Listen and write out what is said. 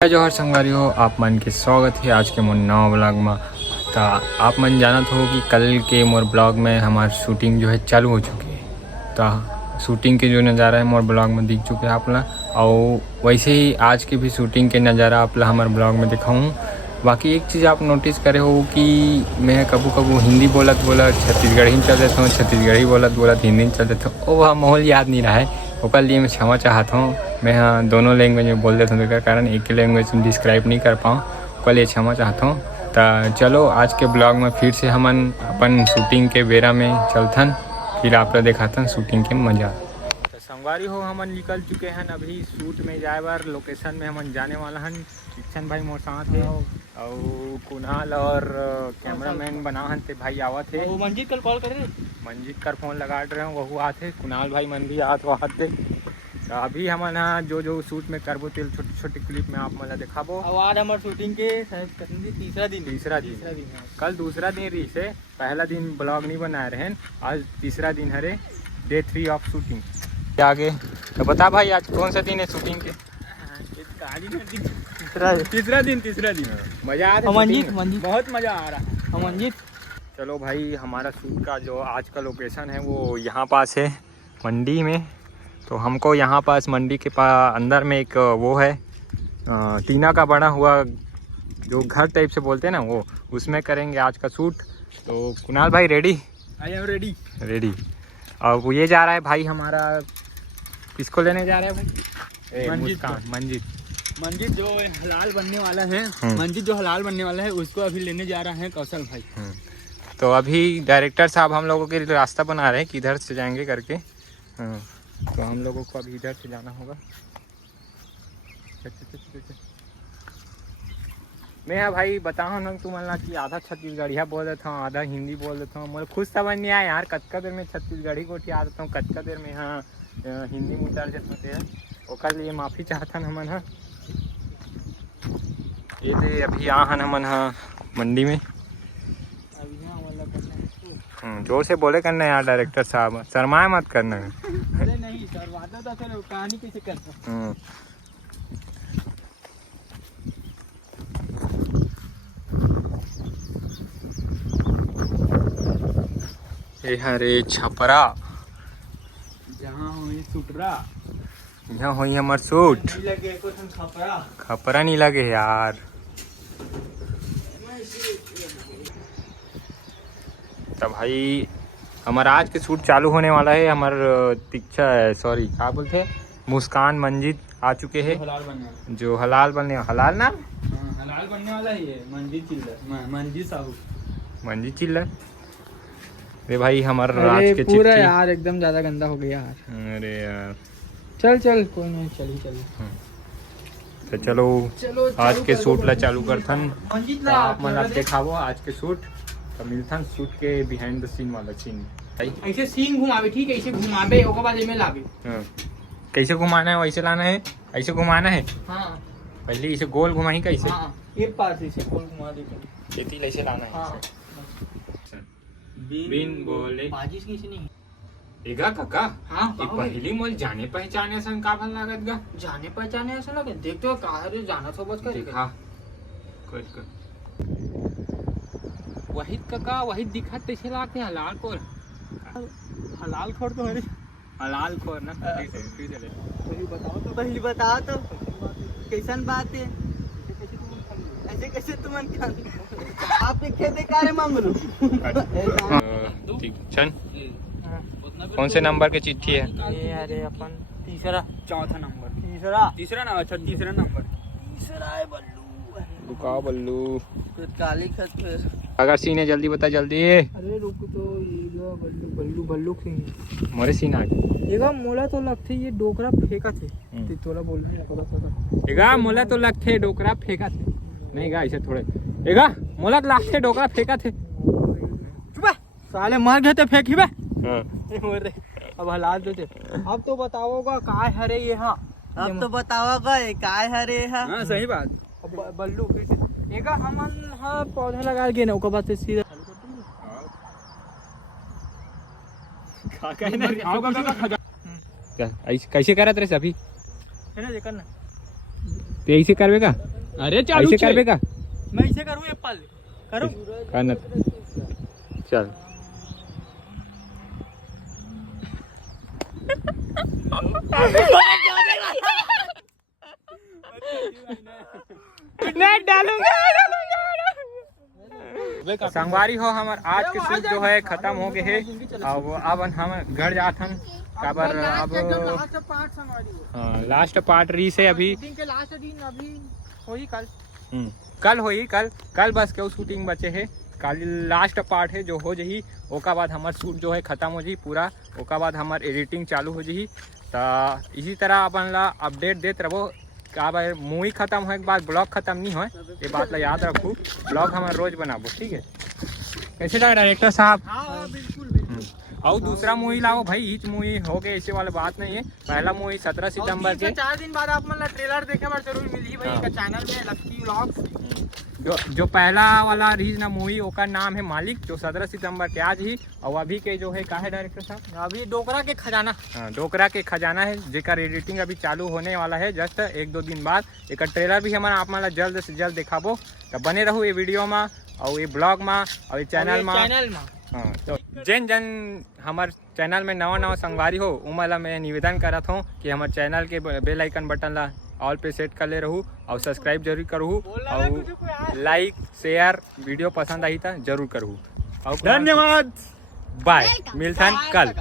जोहर संगवारी हो आप मन के स्वागत है आज के मोर नवा ब्लॉग में। तो आप मन जानत हो कि कल के मोर ब्लॉग में हमार शूटिंग जो है चालू हो चुकी है। तो शूटिंग के जो नज़ारा है मोर ब्लॉग में दिख चुके हैं आप ला, और वैसे ही आज के भी शूटिंग के नज़ारा आप ला हमारे ब्लॉग में दिखाऊँ। बाकी एक चीज़ आप नोटिस करे हो कि मैं कबू कबू हिंदी बोलत छत्तीसगढ़ी में चल देता हूँ, छत्तीसगढ़ी बोलत हिंदी में चल देता हूँ। वह माहौल याद नहीं रहा है, उसके लिए मैं क्षमा चाहता हूँ। मैं हाँ दोनों लैंग्वेज में बोल देता हूँ, इसका कारण एक ही लैंग्वेज में डिस्क्राइब नहीं कर पाऊँ, उसके लिए क्षमा चाहता हूँ। तो चलो आज के ब्लॉग में फिर से हमन अपन शूटिंग के बेरा में चलथन, फिर आप दिखाथन शूटिंग के मज़ा। तो संगवारी हो हमन निकल चुके हैं अभी शूट में जाए बार लोकेशन में हमन जाने वाला हन। किशन भाई मोर साथ है और कुणाल और कैमरामैन बना हन ते भाई आवत है। मंजीत कल कॉल करे, मंजीत कर फोन लगा रहे हैं, वह आते कुणाल भाई मन भी आते। तो अभी हमन जो शूट में करबो तेल छोटी छोटी क्लिप में आप मन दिखाबो। और आज हमारे शूटिंग के तीसरा दिन कल दूसरा दिन रही से, पहला दिन ब्लॉग नहीं बनाए रहे, आज तीसरा दिन हरे, डे 3 ऑफ शूटिंग। आगे तो बता भाई आज कौन सा दिन है शूटिंग के? तीसरा दिन मजा आ रहा है, मंजीत बहुत मजा आ रहा है मंजीत। चलो भाई हमारा शूट का जो आज का लोकेशन है वो यहाँ पास है मंडी में। तो हमको यहाँ पास मंडी के अंदर में एक वो है टीना का बना हुआ जो घर टाइप से बोलते हैं ना, वो उसमें करेंगे आज का शूट। तो कुणाल भाई रेडी? I am ready. और वो ये जा रहा है भाई हमारा, किसको लेने जा रहा है भाई? मंजीत जो हलाल बनने वाला है, उसको अभी लेने जा रहा है कौशल भाई। तो अभी डायरेक्टर साहब हम लोगों के रास्ता बना रहे हैं किधर से जाएंगे करके। तो हम लोगों को अभी इधर से जाना होगा। मैं भाई बताओ ना तुम्हारा कि आधा छत्तीसगढ़िया बोल देता हूँ, आधा हिंदी बोल देता हूँ। मुझे खुद समझ नहीं आया यार, कच्चा देर में छत्तीसगढ़ी को उठा देता हूँ, कच्चा देर में हाँ हिंदी में उतर देते हैं। ओकर लिए माफ़ी चाहता हमन। हाँ ये अभी यहाँ हमन मंडी में। जोर से बोले करना यार डायरेक्टर साहब, शर्माए मत करना। अरे नहीं सर, वादा था सर, कहानी कैसे करता। ये हरे छपरा जहाँ हुई सुटरा, यहाँ हुई हमार सूट। नहीं लगे को तुम खपरा नहीं लगे यार। तब भाई हमारा आज के शूट चालू होने वाला है। हमार क्या बोलते हैं, मुस्कान मंजीत आ चुके हैं जो हलाल बनने वाला है। मंजीत चिल्लर। अरे भाई हमारा आज के पूरा यार एकदम ज्यादा गंदा हो गया यार। अरे यार चल कोई नहीं, चली। तो चलो आज के शूट ला चालू करथन। आप मतलब दिखावो आज के शूट, तो मिलथन शूट के बिहाइंड द सीन वाला सीन। ऐसे सीन घुमावे, ठीक है, ऐसे घुमावे ओकर बाद एमे लावे। कैसे घुमाना है वैसे लाना है, ऐसे घुमाना है। हाँ पहले इसे गोल घुमाही कैसे? हाँ, एक पार से इसे गोल घुमा दे। खेती ऐसे लाना है। हाँ। बिन बोले बाजिश कैसे नहीं एगा काका। हाँ ये पहली मोल जाने पहचाने सन का भल लागत गा। जाने पहचाने ऐसा लगे, देखते हो कहा रे जाना तो बस कर देखा कर वहीद काका, वहीद दिखत कैसे लागते हलाल खोर। हलाल खोर तो अरे हलाल खोर ना। फिर चले पहली बताओ तो कैसन बात है, ऐसे कैसे तुम आपके खेते कार्य मांगलो। ठीक चल, कौन से नंबर की चिट्ठी है? ये अरे अपन चौथा नंबर तीसरा ना, अच्छा तीसरा है बल्लू। रुकाओ बल्लू, काली खत पे अगर सीन है जल्दी बता जल्दी। अरे रुक तो बल्लू सिंह मोरे सीन आ गया। एगा मोला तो लगथे ये डोकरा फेंका थे, ते तोला बोल नहीं पता था। एगा मोला तो लगथे डोकरा फेंका थे, नहीं गा ऐसे थोड़े। एगा मोला लगथे डोकरा फेंका थे। चुप साले मर गए थे फेंकी बे। हां मोर रे अब हालात देते। अब तो बताओगा काय हरे ये। हाँ अब तो बताओगा काय हरे। हाँ सही बात। बल्लू फिर एगा हमन हाँ पौधा लगा के ना, ओकर बाद से सीधा कैसे करत रहे अभी? है ना, देखना तो ऐसे करवेगा, अरे ऐसे करवेगा, मैं इसे करूँ ये पल करूँ? करना चल। नहीं डालूंगा। संगवारी हो हमार आज के शूट जो है खत्म हो गए है। अब हम घर जात हन काबर अब लास्ट पार्ट री से अभी लास्ट दिन अभी होई कल। कल होई, कल बस के शूटिंग बचे है। कल लास्ट पार्ट है जो हो जही, ओका बाद हमार शूट जो है खत्म हो जही पूरा, ओका बाद हमार एडिटिंग चालू हो जही। तो इसी तरह अपन ला अपडेट देते रहो। का भाई मूवी खत्म होने के बाद ब्लॉग खत्म नहीं हो, ये बात ला याद रखू। ब्लॉग हमारे रोज बनाबो, ठीक है? कैसे लगा डायरेक्टर साहब? हाँ बिल्कुल। और दूसरा मूवी लाओ भाई, ईच मूवी हो गए ऐसे वाला बात नहीं है। पहला मूवी 17 सितंबर के 4 दिन बाद आप मतलब ट्रेलर देखे बार जरूर मिली भाई हाँ। का चैनल में लक्की व्लॉग्स। जो पहला वाला रीज ना मूवी ओका नाम है मालिक, जो 17 सितंबर के आज ही। और अभी के जो है का है डायरेक्टर साहब? अभी डोकरा के खजाना। हाँ, डोकरा के खजाना है, जेकर एडिटिंग अभी चालू होने वाला है जस्ट 1-2 दिन बाद। एक ट्रेलर भी हमारा आप मतलब जल्द से जल्द दिखाबो। तो बने रहो ये वीडियो में और ये ब्लॉग में और ये चैनल में। हाँ, तो जन हमार चैनल में नवा संगवारी हो उमला मैं निवेदन करत हूँ कि हमारे चैनल के बेल आइकन बटन ला ऑल पे सेट कर ले रहूँ और सब्सक्राइब जरूर करूँ और लाइक शेयर वीडियो पसंद आई था जरूर करूँ। धन्यवाद, बाय, मिलता कल।